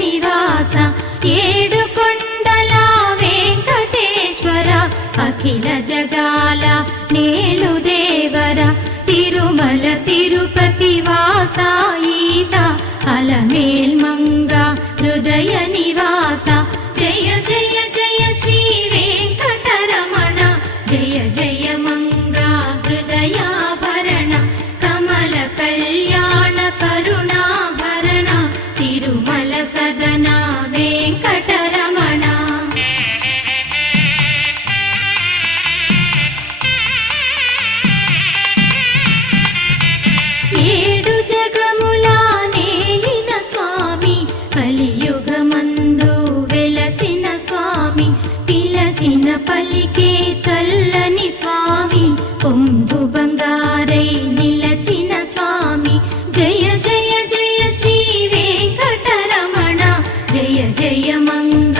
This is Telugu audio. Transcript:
నివాస ఏడుకొండల వెంకటేశ్వర అఖిల జగాల నేలు దేవర తిరుమల తిరుపతి వాస ఈస అలమేల్ మంగ హృదయ నివాస జయ జయ జయ శ్రీ వెంకటరమణ జయ జయ మంగ హృదయాభరణ కమల కళ్యాణ కరుణాభరణ తిరుమల సదన వెంకటరమణ ఏడు జగముల నేలిన స్వామి కలియుగమందు వెలసిన స్వామి పిలచిన పలికే చల్లని స్వామి పొంగు బంగారై నిలచిన స్వామి జయ జయ జయ శ్రీ వెంకటరమణ జయ జయ మంగ